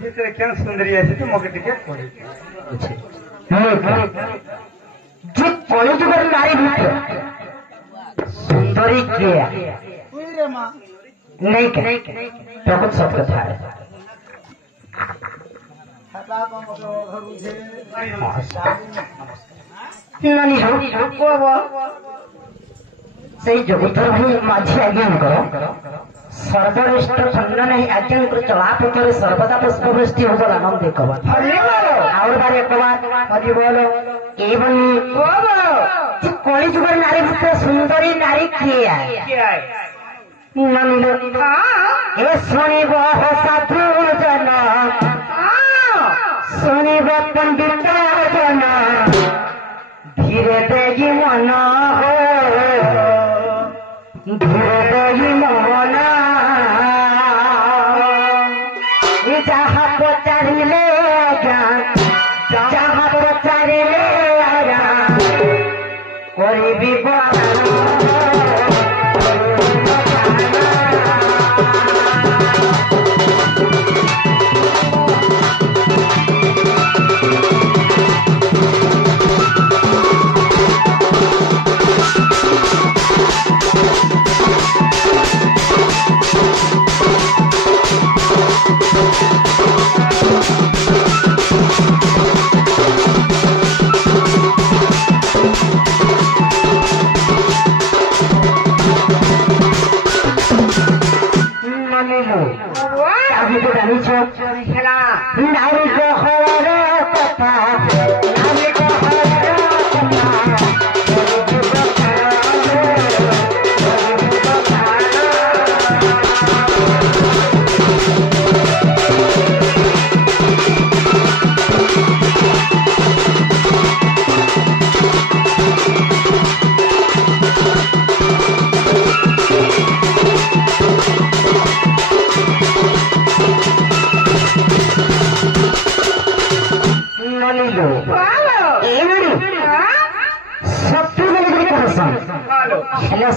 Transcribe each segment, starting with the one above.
ভিতরে কেন সুন্দরী আছে তো মকে টিকে পড়ে যে কলিযুগের নারী ভিতরে সুন্দরী কে नहीं प्रकट सब कथा है नानी से जगतर भाई माझी आज्ञा करो सर्वश्रेष्ठ खंडन आज्ञा कर चला पथर सर्वदा पुष्पवृष्टि हो आनंद कब और बार एक बार बोलो एवं कली जुगर नारी भितर सुंदरी नारी किए हे शुणव साधु जन शुणव पंडित जन धीरे देगी मन हो धीरे देगी मन जहाँ पचारे जहाँ पचारे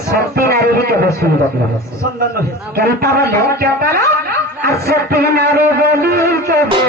शक्ति नारी भी केवे सुंदर केनता बोले शक्ति नारी बोली केवे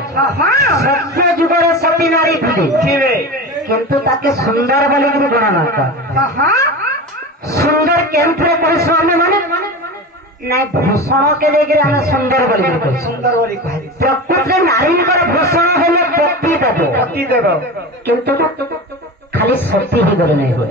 सत्य जुगर सती नारी थी किंतु ताके सुंदर बोली गणना सुंदर केमथरे कहसु आमे माने नहीं भूषण के लेकर आमे सुंदर बोली सुंदर बोली प्रकृत नारी भूषण हेले पति देव किंतु खाली सती ही गले नहीं हुए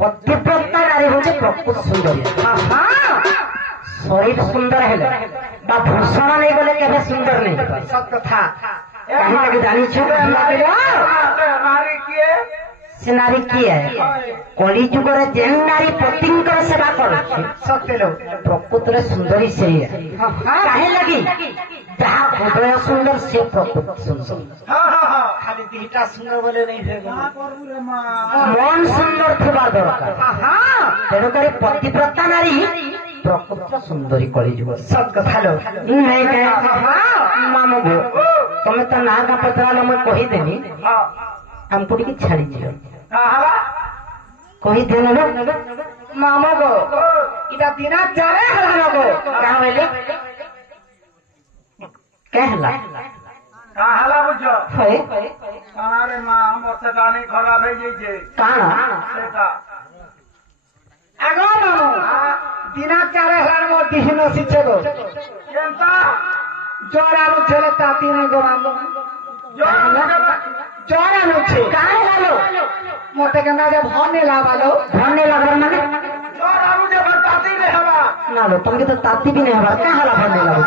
पतिव्रता नारी हूँ प्रकृत सुंदर शरीर सुंदर है भूषण नहीं बोले केवे सुंदर नहीं सब कथा जानी से नारी किए कली जुगर जे नारी पतिंकर सेवा करुछि सत्य प्रकृत सुंदरी से कहे लगी जहाँ हृदय सुंदर से प्रकृत सुंदर खाली दिटा सुंदर बोले नहीं थे मन सुंदर थोड़ा दरकार तेणुक पतिव्रता नारी प्रकृत सुंदरी कली जुग सब कथा लो मामू गो तुम्हें तो ना का पचरा मुझे कहीदेनी हमको टी छाड़ी दियो कहीदेन मामा गो इटा दिना जाने हला गो क्या बोले कहला हला बुझो होए अरे मां मोसे गानी खराब है जे काना सेटा आगो मामू दिना चारे हला मो दिहिनो सिचे गो केंता जोरानु छले ताती न गो मामू जोरानु छे काहे लालो मोटे गंगा जे भने लावालो धन्य लगन माने जोरानु जे बताती रे हवा ना लो तुमके तो ताती भी नहीं हवा कहाँ ला धन्य लगो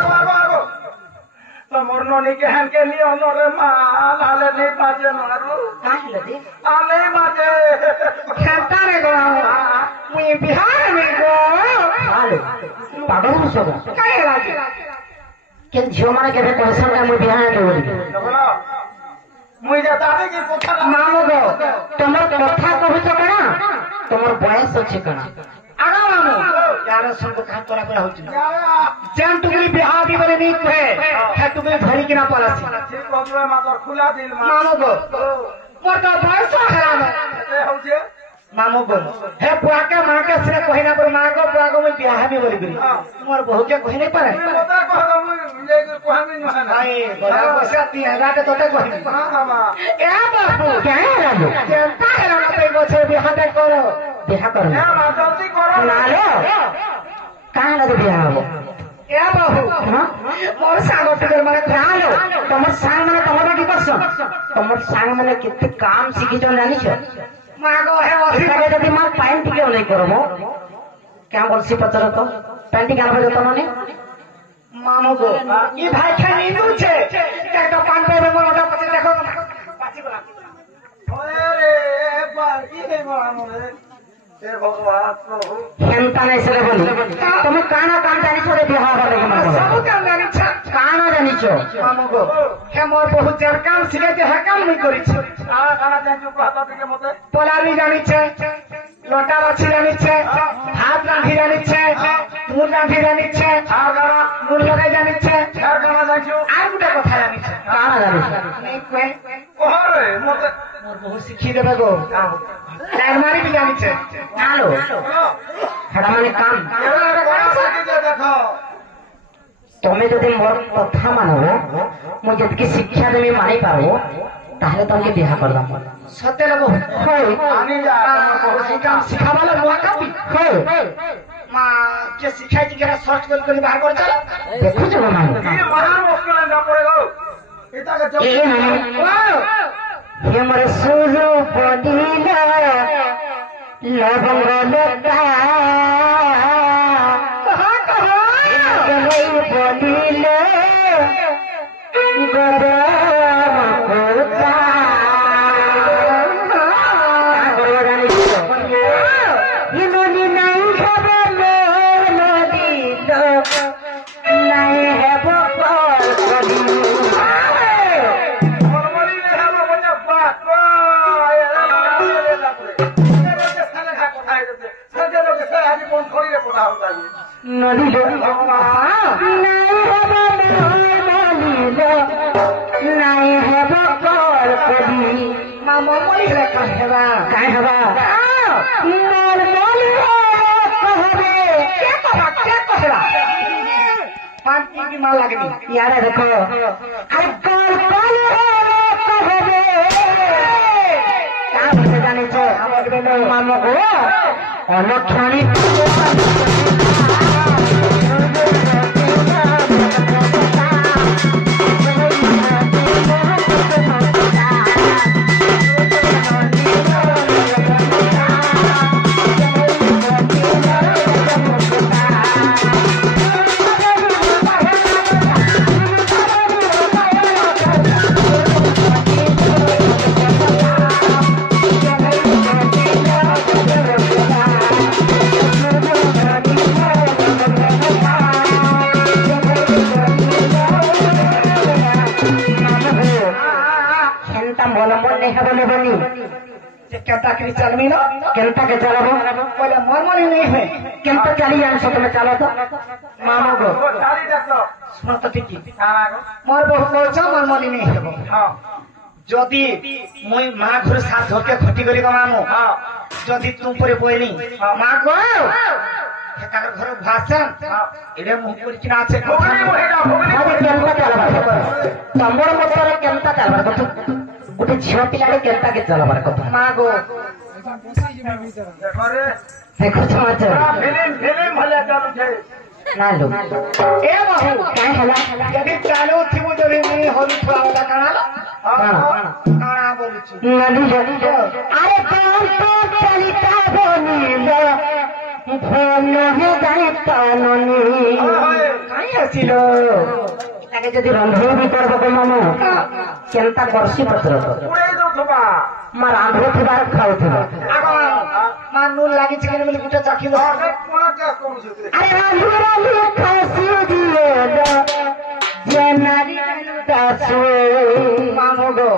तो मोरनो नि केहन के लिए होनरे माल हाले नहीं बाजे मारू काहे लदे आ नहीं बाजे खेलता रे गो मुई बिहार में गो हालो पागल हो सब काहे लागे के झियो माने के कहसन का मुई बिहान के बोली बोलो मुई जे दादी की कोठा मामू गो तुमर कथा कहू छ कना तुमर बयस अछि कना आगा मामू यार सुन खा तोरा पर होची जेन तुगली बिहार भी बने नहीं है है तुगली धरी की ना पलासी ठीक हो गया मातर खुला दिल मामू गो मोर तो बयस हराम ए होजे मामू गो हे बुआ के मां के से कहिना पर मां को बुआ को मैं बियाह भी बोली गई मोर बहू के कहि नहीं पारे तोते कहलो मैं ये कहमी न है नहीं बड़ा पैसा 3000 के तोते कहि हां मां ए बाबू क्या है राजू केनता है ना पे गोछे बियाह दे करो बियाह करो ए मां जल्दी करो ना लो कहाँ लगे बियाह हो ए बाबू हां मोर सांग टुकर माने ना लो तुमर सांग माने तुमर की करछ तुमर सांग माने कितने काम सीखी जो जानी छ मां को है वही इसका यदि मां पैंट क्यों नहीं करबो क्या बोलसी पचर तो पैंट क्या बजे तो ने मामू को ई भाई खानी दू छे एक तो 5 पे मोर ओटा पचे देखो पाची बना ओए रे बाकी है मामू रे हे भगवान प्रभु हेंता नहीं से बोली तुम काना काम जानी छो रे बियाह वाले के मन सब काम जानी छ काना जानी छो मामू को हे मोर बहुत जर काम सिखे जे है काम नहीं करी छ आ खाना जान जो कहता थे मते पोलारी जानी छ लोटा बाछी जानी छ हाथ रांधी जानी छ मुंह रांधी जानी छ आ गाना मुंह लगाई जानी छ आ गाना जानियो आ गुटे कथा जानी छ काना जानी छो नहीं कोई कोहरे मते मोर बहुत सिखी देबे गो लाइन मारी भी जानी छ आलो हेडा माने काम देखो तुम्हें जदि मोर कथा मानबो मु जदि शिक्षा देमी मानि पारबो ताहले तुमके बियाह करदा सत्य लगो होय आनी जा बहुत काम सिखावाला हुआ कभी होय मां जे सिखाई जी केरा सर्च कर बाहर कर चल देखो जो मानो ये महान मुश्किल ना पड़ेगा इता के ए मानो ये मरे सुरु पडीला लवंग लता गई पडीले गरम होता ये नदी नहीं खबर नदी तो नहीं है बकल कभी मरमरी ले हम बच्चा बात को ये ले साले खा को खाई देते सजे लोग से आज कौन थोड़ी रे पता होता है नदी जो नहीं है नहीं है बकल कभी मां मरमरी ले कहवा काय हवा मोर मोली कहबे क्या कहवा पांच की मां लगनी यार देखो अरे कल कल कहबे का बोले जाने छो हमर मामो को अलक्षणी टाकरी चलमी ना केनता के चलबो बोले मरमरी नहीं है केनता चली जान सो तुम चलो तो मानो गो सुनो तो ठीक मोर बहु कौच मरमरी नहीं हेबो যদি মই মা ঘরে সাত ধরকে ক্ষতি করি মামু যদি তুম পরে বইনি মা গো কাকার ঘরে ভাষণ এটা মুখ করি না আছে केनता चलबार तमर मतरे केनता चलबार कथा गोटे झियो पिलाडे केनता के चलबार कथा মা গো देखो समाचार फिल्म भले चालू छे ना लो ए बाबू काय हला यदि चालू थिबो जरे नहीं होली थोड़ा वाला काना काना बोलू छी नदी जली अरे काम तो चलिता बोनीलो भोनो हे जाए कानूनी काई हसिलो ताके जदि रंधो भी करबो को मामू केनता करसी पत्र तो उड़े दो थबा मार आंध्र थिबार खाउथिबो आगो मानु लागि छ केने मिली गुटा चाखी दो अरे आंध्र खासी दिए दो जे नारी दासो मामो गो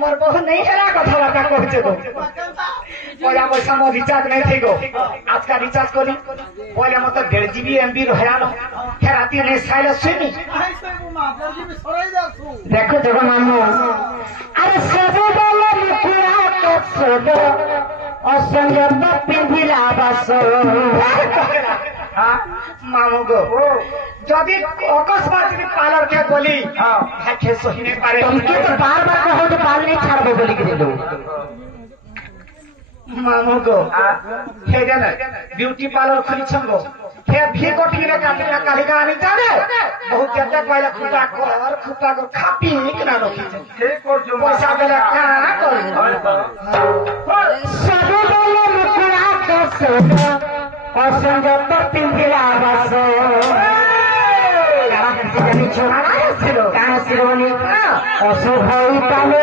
मोर बहु नहीं हेरा कथा बाता कहछे गो पया पैसा मो रिचार्ज नहीं थी गो आज का रिचार्ज करी पहले मत 1.5 GB MB रहयालो फिर राती ने साइल सुनी देखो देखो मामू अरे सब बोले मुकुरा के सोदो असंग पिंधिला बसो मामू गो যদি অকস্মাৎ যদি পার্লার কে বলি ভাইকে সহিনে পারে तुमके तो बार बार कहो तो पाल नहीं छाड़बो बोली के दिलो मामू गो हे जाने ब्यूटी पार्लर खुली छंगो हे भी कोठी रे काटिया कालिका आनी जाने बहुत ज्यादा पहले खुटा को खापी निकना रखी ठीक कर जो पैसा देले का कर सब बोले मुकुरा के सोदो असंग पिंधिला बसो जानी छोड़ा ছিল কানে শিরোনি অসুভই কালে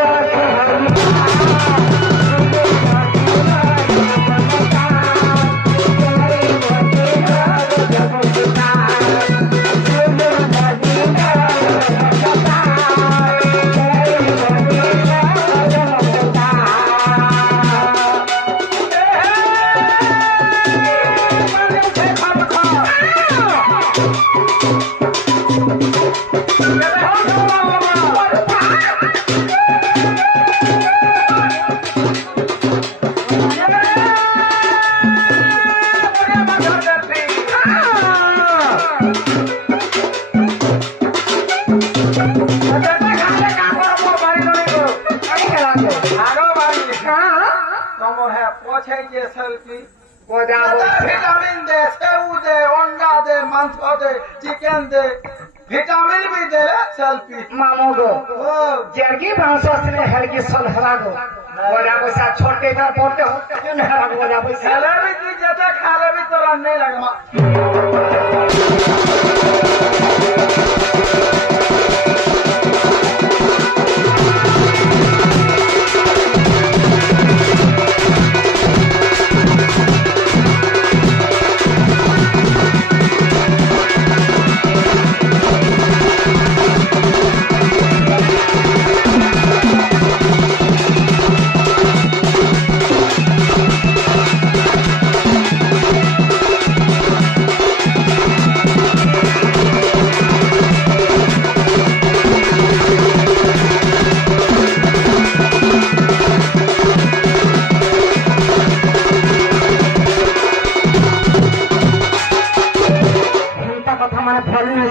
ভিটামিন দে সেউ দে অন্ডা দে মাংস দে চিকেন দে ভিটামিন भी दे सेल्फी मामो गो जरगी भाषा से हल्की सलहरा गो बोला पैसा छोटे का पड़ते होते ना बोला पैसा सैलरी की जैसे खाले भी तो नहीं लगमा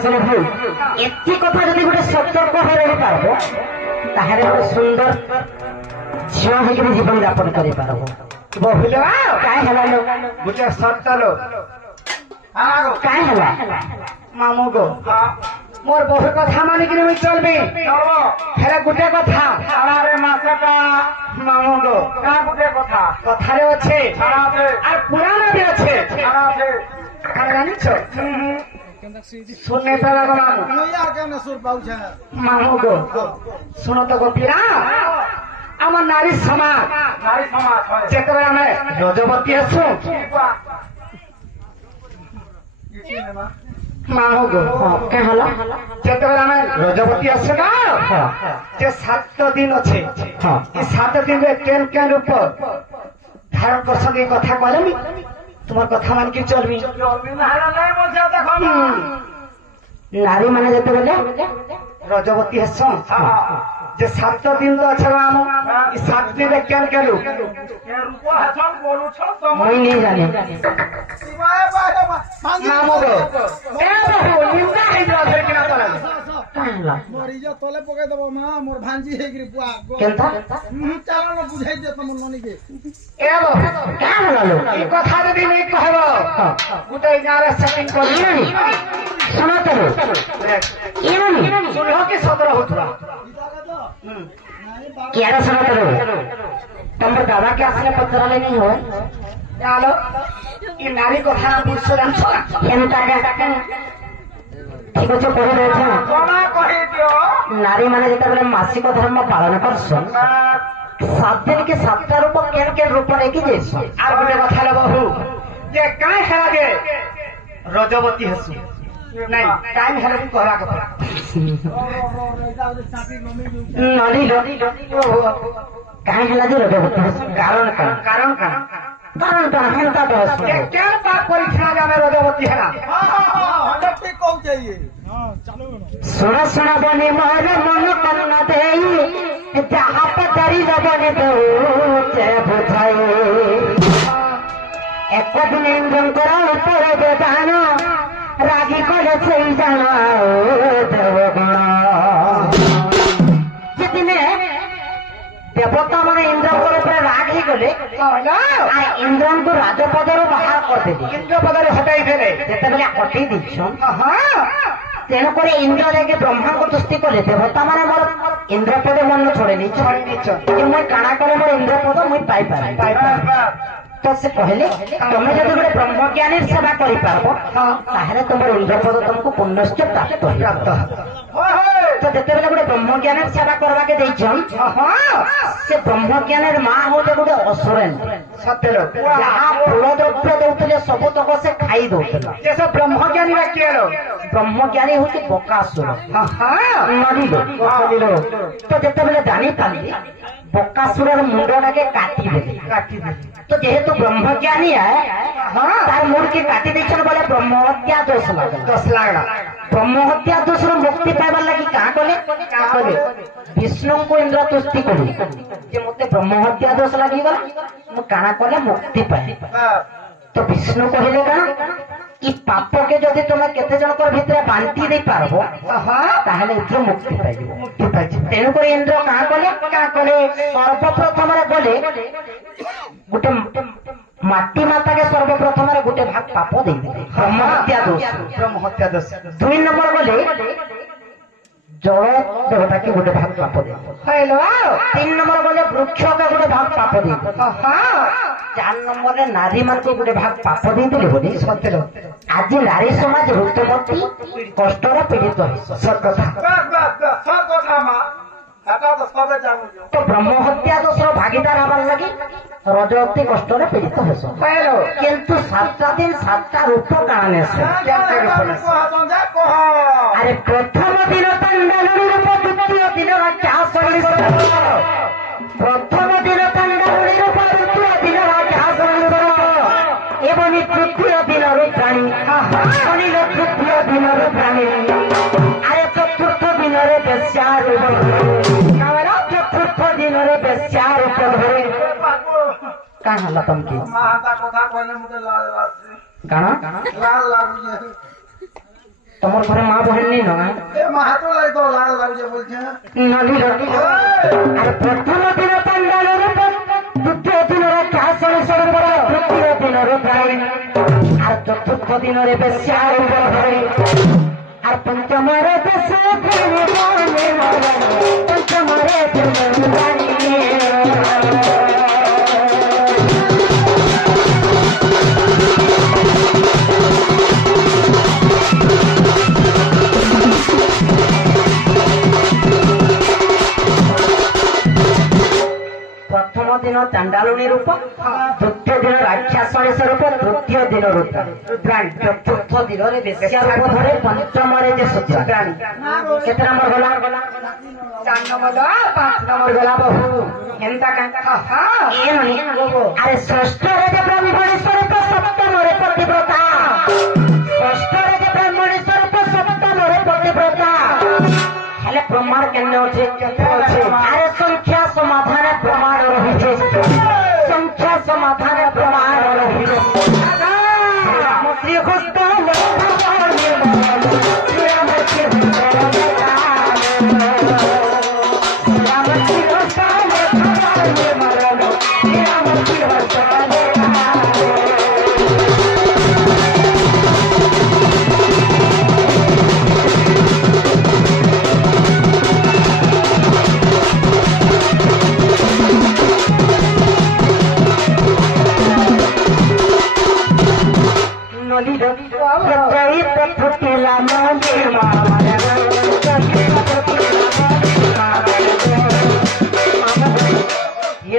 एति कथा जदि गोटे सतर्क हो रही पारबो ताहेले गोटे सुंदर झियो होके जीवन यापन करि पारबो बहुले काय हला लो गोटे सतलो आगो काय हला मामू गो मोर बहु कथा मानि कि मैं चलबे हेला गोटे कथा आरे मासटा मामू गो का गोटे कथा कथारे अछि आ पुराण भी अछि जानि छ सुनने पे लगा मामू गो सुनो तो गोपीरा आम नारी समाज जेतबे आमे रजवती आसु मानो गो क्या हला যেতবেলে আমি রজবতী আছে না যে 7 দিন আছে এই 7 দিন রে কেন কেন রূপ ধারণ কর সঙ্গে কথা কইলামি তোমার কথা মান কি চলবি नारी माने जेते बेले রজবতী হেস যে 7 দিন তো আছে আম এই 7 দিন রে কেন কেন রূপ मुई नहीं जाने मानो गो ए बहु निंदा है जो फिर किना तोला क्या हला मरीजा तले पके देबो मा मोर भांजी हे गिरी पुआ केनता चालो न बुझाई दे तमन ननी के ए बहु क्या हला लो এই কথা যদি নি কহবো গুটে গারে সেটিং করি सुनो तो ये नहीं सुनो कि 17 होतरा क्या सुनो तो तुम दादा के असले पत्रा ले नहीं हो आलो ई नारी কথা বুঝছরাম ছড়া केनता का ठीक আছে কহে রয়েছে তোমা কহি দিও नारी माने जेते बेले मासिक धर्म पालन करछन 7 दिन के 7 रूप केन केन रूप लेके जेछ আর গুটে কথা লে বহু যে কাই হেলা যে রজবতী হেসু নাই টাইম হেলা কি করা কথা नली काहे हला जे रजबती कारण कारण কারণ কারণ कारण तो हेनता तो যে কেন পাপ পরীক্ষা যাবে রজবতী হেলা हंड्रेड कौन चाहिए हां चालू सुना सुना बने मोर मन करुणा देई जहाँ पतरी लबने दो चे बुझाई एक दिन इंजन करा ऊपर बेदान रागी करे सही जाना देवगण जितने देवता माने इंद्र पर राग ही गले इंद्र को राजपदर बाहर कर देली ইন্দ্র পদরে হটাই ফেলে যেতে বেলে কটেই দিচ্ছন হ্যাঁ তেণুকরি ইন্দ্র যাকে ব্রহ্মাকে তুষ্টি কলে দেবতা মানে মোর ইন্দ্রপদে মন ছড়ে নিচ্ছ যে মুই কাଣା করে মোর ইন্দ্রপদ মুই পাইপারি তো সে কহিলে তুমি যদি গোটে ব্রহ্মজ্ঞানীর সেবা করিপারব তাহলে তোমার ইন্দ্রপদ তোমাকে পুনশ্চ প্রাপ্ত প্রাপ্ত তো যেতেবেলে গোটে ব্রহ্মজ্ঞানীর সেবা করবাকে যাইছন সে ব্রহ্মজ্ঞানীর মা হলে গোটে অসুরেন সত্যের যাহা ফূল দ্রব্য দৌଥିଲେ ସବୁ ତକ ସେ ଖାଇ ଦଉଥିଲା যেসব ব্রহ্মজ্ঞানীরা কি এলো ବ୍ରହ୍ମଜ୍ଞାନୀ ହଉଛି ବକାସୁର হ্যাঁ ନଡ଼ିଲ ତ ଯେତେବେଳେ ଜାଣିପାରିଲି ବକାସୁରର ମୁଣ୍ଡଟାକେ କାଟିଦେଲି ତ ଯେହେତୁ ବ୍ରହ୍ମଜ୍ଞାନୀ ତାର ମୁଣ୍ଡକେ କାଟି ଦେଇଛନ୍ ବୋଲେ ବ୍ରହ୍ମହତ୍ୟା ଦୋଷ ଲାଗିଲା দশ লাগলা ବ୍ରହ୍ମହତ୍ୟା ଦୋଷରୁ ମୁକ୍ତି ପାଇବାର ଲାଗି କାଁ କଲେ ବିଷ୍ଣୁଙ୍କୁ ଇନ୍ଦ୍ର ତୁଷ୍ଟି କଲି ଯେ ମତେ ବ୍ରହ୍ମହତ୍ୟା ଦୋଷ ଲାଗିଗଲା ମୁଁ କାଣା କଲେ ମୁକ୍ତି ପାଏ ତ ବିଷ୍ଣୁ କହିଲେ କାଣା ଇ ପାପକେ ଯଦି ତମେ କେତେ ଜଣଙ୍କର ଭିତରେ ବାଣ୍ଟି ଦେଇ ପାରବ ତାହେଲେ ଏଥିରୁ ମୁକ୍ତି ପାଇଯିବ ତେଣୁକରି ଇନ୍ଦ୍ର କାଁ କଲେ ସର୍ବପ୍ରଥମରେ ଗଲେ ଗୋଟେ ମାଟି ମାତାକେ ସର୍ବପ୍ରଥମରେ ଗୋଟେ ଭାଗ ପାପ ଦେଇଦେଲେ ବ୍ରହ୍ମହତ୍ୟା ଦୋଷ ব্রহ্মহত্যা দোষ 2 নম্বর গলে জল দেবতাকে ଗୋଟେ ଭାଗ ପାପ ଦେଇଦେଲେ হইলো 3 নম্বর গলে ବୃକ୍ଷকে ଗୋଟେ ଭାଗ ପାପ ଦେଇଦେଲେ 4 নম্বরে নারী মানকে ଗୋଟେ ଭାଗ ପାପ ଦେଇଦେଲେ ବୋଲି সত্যের ଆଜି ନାରୀ ସମାଜ ଋତୁମତୀ କଷ୍ଟରେ ପୀଡ଼ିତ ହେଇଛି সৎ কথা सब কথা मा এটা তো সবে জানো ତ ବ୍ରହ୍ମ ହତ୍ୟା ଦୋଷର ଭାଗିଦାର ହେବାର ଲାଗି ରଜବତୀ କଷ୍ଟରେ ପୀଡ଼ିତ ହେସ হইলো କିନ୍ତୁ 7 ଦିନ 7ଟା ରୂପ କାଣା ନେସ ଆରେ ପ୍ରଥମ ଦିନ ତାଣ୍ଡାଳୁଣି ରୂପ ଦ୍ୱିତୀୟ ଦିନ ଚାଷଳି ପ୍ରଥମ ଦିନ ତାଣ୍ଡାଳୁଣି ରୂପ ଦ୍ୱିତୀୟ ଦିନ ଚାଷଳି ଏବଂ ତୃତୀୟ ଦିନରୁ ପ୍ରାଣୀ ଶନିର ତୃତୀୟ ଦିନରୁ ପ୍ରାଣୀ ଆରେ ଚତୁର୍ଥ ଦିନରେ ବେଶ୍ୟା ରୂପ ଚତୁର୍ଥ ଦିନରେ ବେଶ୍ୟା ରୂପ ଧରେ କାଣ ହେଲା ତମକି কথা কইলে মতে লাল লাগছে କାଣ লাল লাগছে ତମର ଘରେ ମା ବହେନ ନି ନା এ মাহাতো লাই তো লাল লাগছে বলছে ନଲି ଆରେ ପ୍ରଥମ ଦିନ ତାଣ୍ଡାଳ ରୂପ ଦ୍ୱିତୀୟ ଦିନରେ ଚାଷଳି ସରୋବର ତୃତୀୟ ଦିନରେ ପ୍ରାଣୀ আর চতুর্থ দিনের বেশ্যা রূপ ধরে আর পঞ্চমরে দেশ পঞ্চমরে প্রথম দিন ଚାଣ୍ଡାଳୁଣୀ ରୂପ, ତୃତୀୟ ଦିନ ରାକ୍ଷାସଣୀ ସ୍ୱରୂପ, ତୃତୀୟ ଦିନ ରୁଦ୍ରାଣୀ, ଚତୁର୍ଥ ଦିନରେ ବେଶ୍ୟା ରୂପ ଧରେ, ପଞ୍ଚମରେ ଯେ ଶୁଦ୍ରାଣୀ। କେତେ ନମ୍ବର ଗଲା? 4 ନମ୍ବର 5 ନମ୍ବର ଗଲା ବହୁ ଏନ୍ତା ଆରେ ଷଷ୍ଠରେ ଯେ ବ୍ରାହ୍ମଣୀ ସ୍ୱରୂପ, ସପ୍ତମରେ ପତିବ୍ରତା, ଷଷ୍ଠରେ ଯେ ବ୍ରାହ୍ମଣୀ ସ୍ୱରୂପ, ସପ୍ତମରେ ପତିବ୍ରତା। ହେଲେ ପ୍ରମାଣ କେତେ ଅଛି? ଆରେ ସଂଖ୍ୟା ସମାଧାନ ପ୍ରମାଣ ରହିଛି, ସଂଖ୍ୟା ସମାଧାନ ପ୍ରମାଣ ରହିଛି। ଶ୍ରୀକୃଷ୍ଣ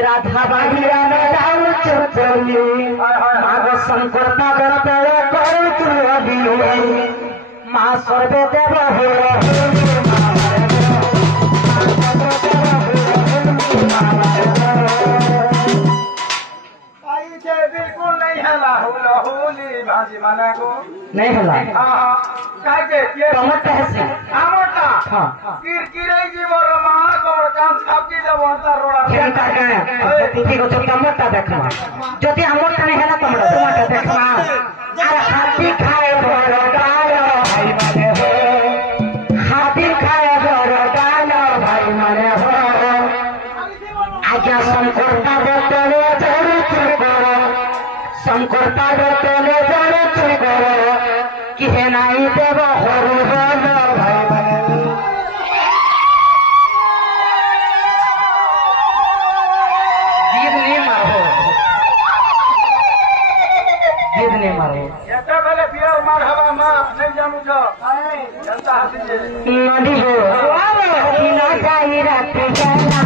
राधा बाहिरा माग शंकर पागर तय माँ सर्वे देव बिल्कुल नहीं है होली भाजी माने को नहीं होला टमाटर है हाँ किरकिरे जी मोर मां और कान छापी दे वंता रोड़ा केनता के तिथि को टमाटर देखमा जति हमरटा नहीं हैला टमाटर देखमा अरे हाथी खाए बड़ डाल भाई माने हो हाथी खाए बड़ डाल भाई माने हो आजा शंकर पार्वती जरूर करो शंकर पार्वती जरूर करो कि है नहीं देव हरु बोलो भाई माने एटा बेले बियर मार हवा मां नहीं जानू छ जनता हाथी जे नदी हो न जाई रात